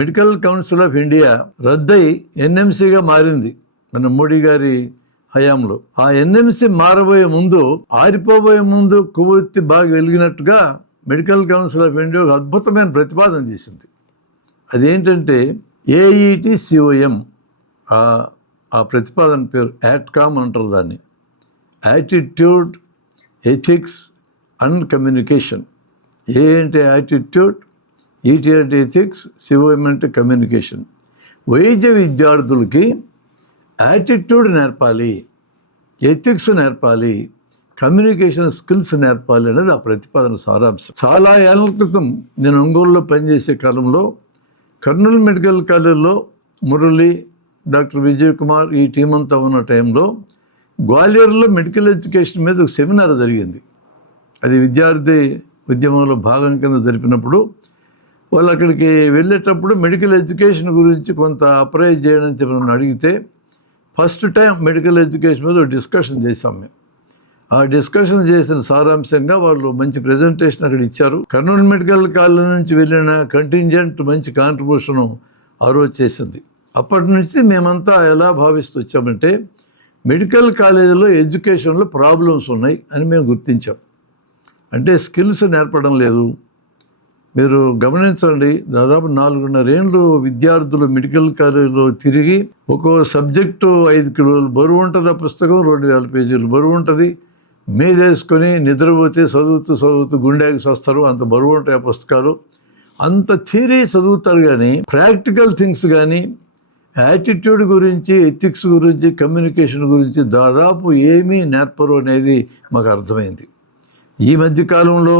Medical council of India రద్దయి ఎన్ఎంసీగా మారింది మన మోడీ గారి హయాంలో. ఆ ఎన్ఎంసీ ఆరిపోబోయే ముందు కొవ్వొత్తి బాగా వెలిగినట్టుగా మెడికల్ కౌన్సిల్ ఆఫ్ ఇండియా ఒక అద్భుతమైన ప్రతిపాదన చేసింది. అదేంటంటే AETCOM, ఆ ప్రతిపాదన పేరు యాట్కామ్ అంటారు దాన్ని, యాటిట్యూడ్, ఎథిక్స్ అండ్ కమ్యూనికేషన్. ఏ అంటే యాటిట్యూడ్, ఈటీ అంటే ఎథిక్స్, COM అంటే కమ్యూనికేషన్. వైద్య విద్యార్థులకి యాటిట్యూడ్ నేర్పాలి, ఎథిక్స్ నేర్పాలి, కమ్యూనికేషన్ స్కిల్స్ నేర్పాలి అనేది ఆ ప్రతిపాదన సారాంశం. చాలా ఏళ్ల క్రితం నేను ఒంగోలులో పనిచేసే కాలంలో కర్నూలు మెడికల్ కాలేజ్లో మురళి, డాక్టర్ విజయ్ కుమార్ ఈ టీం అంతా ఉన్న టైంలో గ్వాలియర్లో మెడికల్ ఎడ్యుకేషన్ మీద ఒక సెమినార్ జరిగింది. అది విద్యార్థి ఉద్యమంలో భాగం కింద జరిపినప్పుడు వాళ్ళు అక్కడికి వెళ్ళేటప్పుడు మెడికల్ ఎడ్యుకేషన్ గురించి కొంత అప్రైజ్ చేయడం చెప్పి అడిగితే ఫస్ట్ టైం మెడికల్ ఎడ్యుకేషన్ మీద డిస్కషన్ చేశాం మేము. ఆ డిస్కషన్ చేసిన సారాంశంగా వాళ్ళు మంచి ప్రజెంటేషన్ అక్కడ ఇచ్చారు. కర్నూలు మెడికల్ కాలేజ్ నుంచి వెళ్ళిన కంటింజెంట్ మంచి కాంట్రిబ్యూషన్ ఆ రోజు చేసింది. అప్పటి నుంచి మేమంతా ఎలా భావిస్తూ వచ్చామంటే మెడికల్ కాలేజీలో ఎడ్యుకేషన్లో ప్రాబ్లమ్స్ ఉన్నాయి అని మేము గుర్తించాం. అంటే స్కిల్స్ నేర్పడం లేదు. మీరు గమనించండి, దాదాపు 4.5 ఏళ్ళు విద్యార్థులు మెడికల్ కాలేజీలో తిరిగి ఒక్కో సబ్జెక్టు 5 కిలోలు బరువు ఉంటుంది. ఆ పుస్తకం 2000 పేజీలు బరువు ఉంటుంది. మీదేసుకొని నిద్రపోతే చదువుతూ గుండెకి వస్తారు, అంత బరువు ఉంటాయి ఆ పుస్తకాలు. అంత థియరీ చదువుతారు కానీ ప్రాక్టికల్ థింగ్స్ కానీ యాటిట్యూడ్ గురించి, ఎథిక్స్ గురించి, కమ్యూనికేషన్ గురించి దాదాపు ఏమీ నేర్పరు అనేది మాకు అర్థమైంది. ఈ మధ్యకాలంలో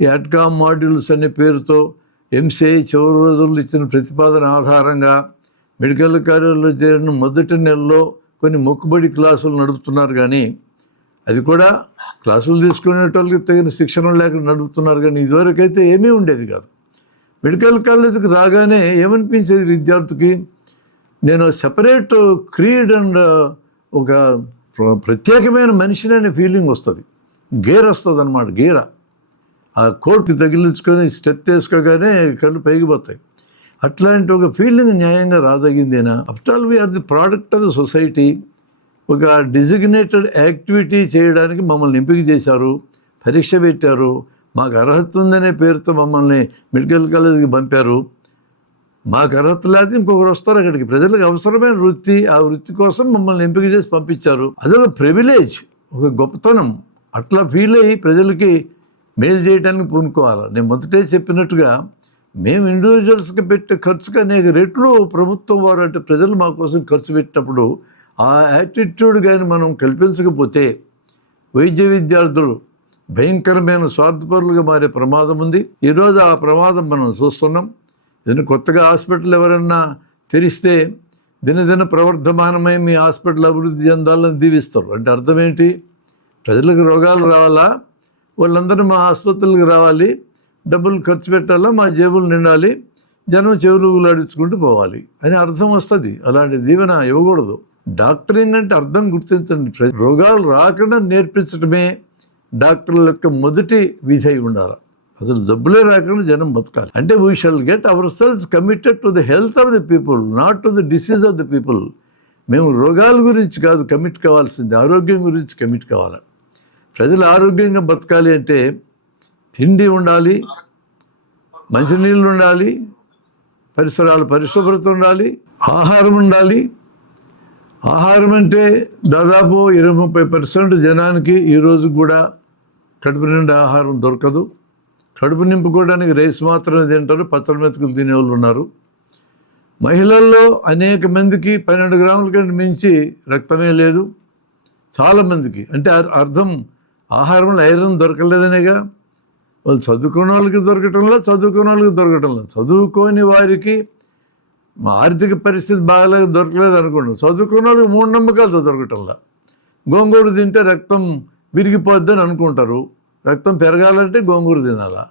యాట్కామ్ మాడ్యూల్స్ అనే పేరుతో MCI చివరి రోజుల్లో ఇచ్చిన ప్రతిపాదన ఆధారంగా మెడికల్ కాలేజీలో చేరిన మొదటి నెలలో కొన్ని మొక్కుబడి క్లాసులు నడుపుతున్నారు. కానీ అది కూడా క్లాసులు తీసుకునే వాళ్ళకి తగిన శిక్షణ లేక నడుపుతున్నారు. కానీ ఇదివరకైతే ఏమీ ఉండేది కాదు. మెడికల్ కాలేజీకి రాగానే ఏమనిపించేది విద్యార్థికి, నేను సెపరేట్ క్రీడ్ అండ్ ఒక ప్రత్యేకమైన మనిషిని అనే ఫీలింగ్ వస్తుంది. గేర్ వస్తుంది అన్నమాట. గేర ఆ కోట్కి తగిలించుకొని స్టెప్ వేసుకోగానే కళ్ళు పైకి పోతాయి. అట్లాంటి ఒక ఫీలింగ్ న్యాయంగా రాదగిందేనా? After all we are the product of the society. ఒక డిజిగ్నేటెడ్ యాక్టివిటీ చేయడానికి మమ్మల్ని ఎంపిక చేశారు, పరీక్ష పెట్టారు, మాకు అర్హత ఉందనే పేరుతో మమ్మల్ని మెడికల్ కాలేజీకి పంపారు. మాకు అర్హత లేకపోతే ఇంకొకరు వస్తారు అక్కడికి. ప్రజలకు అవసరమైన వృత్తి, ఆ వృత్తి కోసం మమ్మల్ని ఎంపిక చేసి పంపించారు. అదొక ప్రివిలేజ్, ఒక గొప్పతనం. అట్లా ఫీల్ అయ్యి ప్రజలకి మేలు చేయడానికి పూనుకోవాలి. నేను మొదటే చెప్పినట్టుగా మేము ఇండివిజువల్స్కి పెట్టే ఖర్చుకి అనేక రెట్లు ప్రభుత్వం వారు అంటే ప్రజలు మా కోసం ఖర్చు పెట్టినప్పుడు ఆ యాటిట్యూడ్ కానీ మనం కల్పించకపోతే వైద్య విద్యార్థులు భయంకరమైన స్వార్థపరులుగా మారే ప్రమాదం ఉంది. ఈరోజు ఆ ప్రమాదం మనం చూస్తున్నాం. దీన్ని కొత్తగా హాస్పిటల్ ఎవరన్నా తెరిస్తే దినదిన ప్రవర్ధమానమై మీ హాస్పిటల్ అభివృద్ధి చెందాలని దీవిస్తారు. అంటే అర్థం ఏంటి? ప్రజలకు రోగాలు రావాలా, వాళ్ళందరూ మా ఆసుపత్రులకు రావాలి, డబ్బులు ఖర్చు పెట్టాలా, మా జేబులు నిండాలి, జనం చెవులు అడుచుకుంటూ పోవాలి అని అర్థం వస్తుంది. అలాంటి దీవెన ఇవ్వకూడదు. డాక్టరింగ్ అంటే అర్థం గుర్తించండి. రోగాలు రాకుండా నేర్పించడమే డాక్టర్ల యొక్క మొదటి విధి అయి ఉండాలి. అసలు జబ్బులే రాకుండా జనం బతకాలి. అంటే we shall get our cells committed to the health of the people, not to the disease of the people. మేము రోగాల గురించి కాదు కమిట్ కావాల్సింది, ఆరోగ్యం గురించి కమిట్ కావాలి. ప్రజలు ఆరోగ్యంగా బతకాలి అంటే తిండి ఉండాలి, మంచినీళ్ళు ఉండాలి, పరిసరాలు పరిశుభ్రత ఉండాలి, ఆహారం ఉండాలి. ఆహారం అంటే దాదాపు 20-30% జనానికి ఈరోజు కూడా కడుపు నిండా ఆహారం దొరకదు. కడుపు నింపుకోవడానికి రైస్ మాత్రమే తింటారు, పచ్చడి మెతుకులు తినేవాళ్ళు ఉన్నారు. మహిళల్లో అనేక మందికి 12 గ్రాముల కంటే మించి రక్తమే లేదు చాలామందికి. అంటే అర్థం ఆహారంలో ఐరన్ దొరకలేదనేగా. వాళ్ళు చదువుకున్న వాళ్ళకి దొరకటంలో, చదువుకోని వారికి మా ఆర్థిక పరిస్థితి బాగాలేక దొరకలేదు అనుకోండి, చదువుకున్న వాళ్ళకి మూఢనమ్మకాలతో దొరకటంలా. గోంగూర తింటే రక్తం విరిగిపోద్దని అనుకుంటారు. రక్తం పెరగాలంటే గోంగూర తినాలా?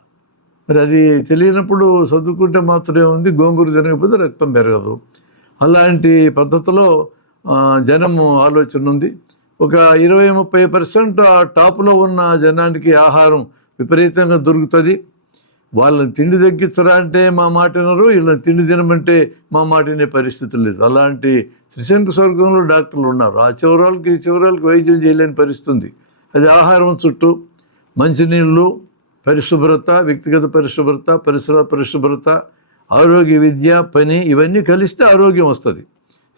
మరి అది తెలియనప్పుడు చదువుకుంటే మాత్రమే ఉంది, గోంగూర తినకపోతే రక్తం పెరగదు. అలాంటి పద్ధతిలో జనం ఆలోచన ఉంది. ఒక 20-30% ఆ టాప్లో ఉన్న జనానికి ఆహారం విపరీతంగా దొరుకుతుంది. వాళ్ళని తిండి తగ్గించరా అంటే మా మాట వినరు, వీళ్ళని తిండి తినమంటే మా మాట వినే పరిస్థితి లేదు. అలాంటి త్రిశంకు స్వర్గంలో డాక్టర్లు ఉన్నారు. ఆ చివరాలకి ఈ చివరాలకి వైద్యం చేయలేని పరిస్థితి ఉంది. అది ఆహారం చుట్టూ మంచినీళ్ళు, పరిశుభ్రత, వ్యక్తిగత పరిశుభ్రత, పరిసర పరిశుభ్రత, ఆరోగ్య విద్య, పని ఇవన్నీ కలిస్తే ఆరోగ్యం వస్తుంది.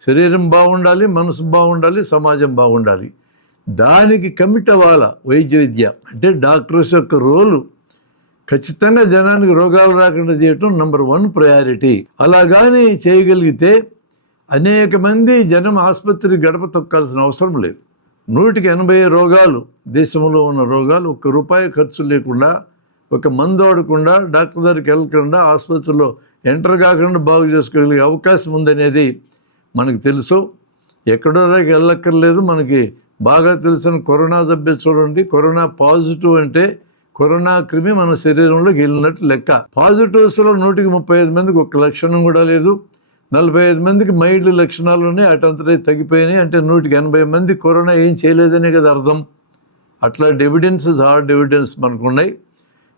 శరీరం బాగుండాలి, మనసు బాగుండాలి, సమాజం బాగుండాలి. దానికి కమిట్ అవ్వాల వైద్య విద్య. అంటే డాక్టర్స్ యొక్క రోలు ఖచ్చితంగా జనానికి రోగాలు రాకుండా చేయటం నెంబర్ 1 ప్రయారిటీ. అలాగాని చేయగలిగితే అనేక మంది జనం ఆసుపత్రి గడప తొక్కాల్సిన అవసరం లేదు. 180 రోగాలు, దేశంలో ఉన్న రోగాలు ₹1 ఖర్చు లేకుండా, ఒక మందు వాడకుండా, డాక్టర్ దగ్గరికి వెళ్ళకుండా, ఆసుపత్రిలో ఎంటర్ కాకుండా బాగు చేసుకోగలిగే అవకాశం ఉందనేది మనకు తెలుసు. ఎక్కడో దాకా వెళ్ళక్కర్లేదు. మనకి బాగా తెలిసిన కరోనా జబ్బే చూడండి. కరోనా పాజిటివ్ అంటే కరోనా క్రిమి మన శరీరంలోకి వెళ్ళినట్టు లెక్క. పాజిటివ్స్లో 135 మందికి ఒక లక్షణం కూడా లేదు, 45 మందికి మైల్డ్ లక్షణాలు ఉన్నాయి, అటంతటే తగ్గిపోయినాయి. అంటే 180 మంది కరోనా ఏం చేయలేదనే కదా అర్థం. అట్లాంటి ఎవిడెన్సెస్, హార్డ్ ఎవిడెన్స్ మనకు ఉన్నాయి.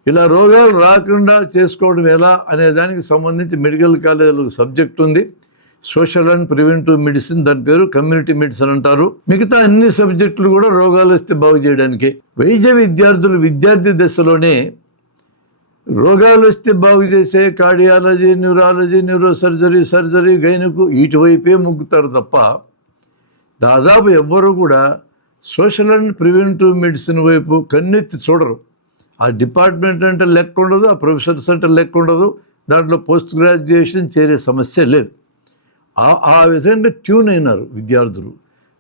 ఇలా రోగాలు రాకుండా చేసుకోవడం ఎలా అనే దానికి సంబంధించి మెడికల్ కాలేజీలో సబ్జెక్ట్ ఉంది, సోషల్ అండ్ ప్రివెంటివ్ మెడిసిన్. దాని పేరు కమ్యూనిటీ మెడిసిన్ అంటారు. మిగతా అన్ని సబ్జెక్టులు కూడా రోగాలు వస్తే బాగు చేయడానికే. వైద్య విద్యార్థులు విద్యార్థి దశలోనే రోగాలు వస్తే బాగు చేసే కార్డియాలజీ, న్యూరాలజీ, సర్జరీ, గైనకు ఇటువైపే ముగ్గుతారు తప్ప దాదాపు ఎవ్వరూ కూడా సోషల్ అండ్ ప్రివెంటివ్ మెడిసిన్ వైపు కన్నెత్తి చూడరు. ఆ డిపార్ట్మెంట్ అంటే లెక్క ఉండదు, ఆ ప్రొఫెసర్స్ అంటే లెక్క ఉండదు, దాంట్లో పోస్ట్ గ్రాడ్యుయేషన్ చేరే సమస్య లేదు. ఆ విధంగా ట్యూన్ అయినారు విద్యార్థులు.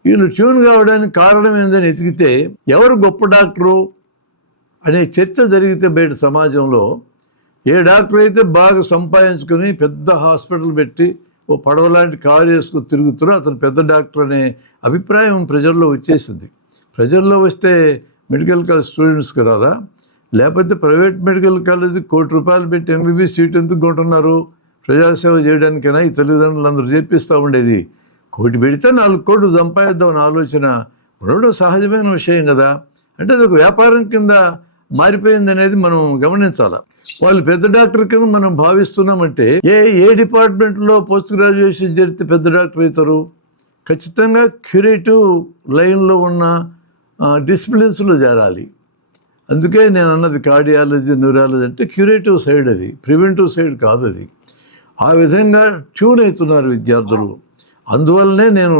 వీళ్ళు ట్యూన్ కావడానికి కారణం ఏందని ఎతికితే ఎవరు గొప్ప డాక్టరు అనే చర్చ జరిగితే బయట సమాజంలో ఏ డాక్టర్ అయితే బాగా సంపాదించుకొని పెద్ద హాస్పిటల్ పెట్టి ఓ పడవలాంటి కారు వేసుకుని తిరుగుతారో అతను పెద్ద డాక్టర్ అనే అభిప్రాయం ప్రజల్లో వచ్చేసింది. ప్రజల్లో వస్తే మెడికల్ కాలేజ్ స్టూడెంట్స్కి రాదా? లేకపోతే ప్రైవేట్ మెడికల్ కాలేజీకి ₹1,00,00,000 పెట్టి ఎంబీబీఎస్ సీట్ ఎందుకు కొంటున్నారు? ప్రజాసేవ చేయడానికైనా ఈ తల్లిదండ్రులు అందరూ చేపిస్తూ ఉండేది. 1,00,00,000 పెడితే 4 కోట్లు సంపాదిద్దామని ఆలోచన ఉండడం సహజమైన విషయం కదా. అంటే అది ఒక వ్యాపారం కింద మారిపోయింది అనేది మనం గమనించాలి. వాళ్ళు పెద్ద డాక్టర్ కింద మనం భావిస్తున్నామంటే ఏ డిపార్ట్మెంట్లో పోస్ట్ గ్రాడ్యుయేషన్ జరిగితే పెద్ద డాక్టర్ అవుతారు? ఖచ్చితంగా క్యూరేటివ్ లైన్లో ఉన్న డిసిప్లిన్స్లో చేరాలి. అందుకే నేను అన్నది కార్డియాలజీ, న్యూరాలజీ అంటే క్యూరేటివ్ సైడ్, అది ప్రివెంటివ్ సైడ్ కాదు. అది ఆ విధంగా ట్యూన్ అవుతున్నారు విద్యార్థులు. అందువల్లనే నేను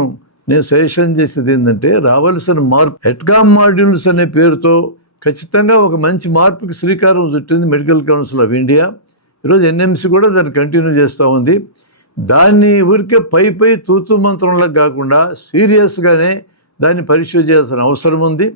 సజెషన్ చేసేది ఏంటంటే రావాల్సిన మార్పు ఎట్కామ్ మాడ్యూల్స్ అనే పేరుతో ఖచ్చితంగా ఒక మంచి మార్పుకి శ్రీకారం చుట్టింది మెడికల్ కౌన్సిల్ ఆఫ్ ఇండియా. ఈరోజు ఎన్ఎంసీ కూడా దాన్ని కంటిన్యూ చేస్తూ ఉంది. దాన్ని ఊరికే పై తూతు మంత్రంలా కాకుండా సీరియస్గానే దాన్ని పరిశోధన చేయాల్సిన అవసరం ఉంది.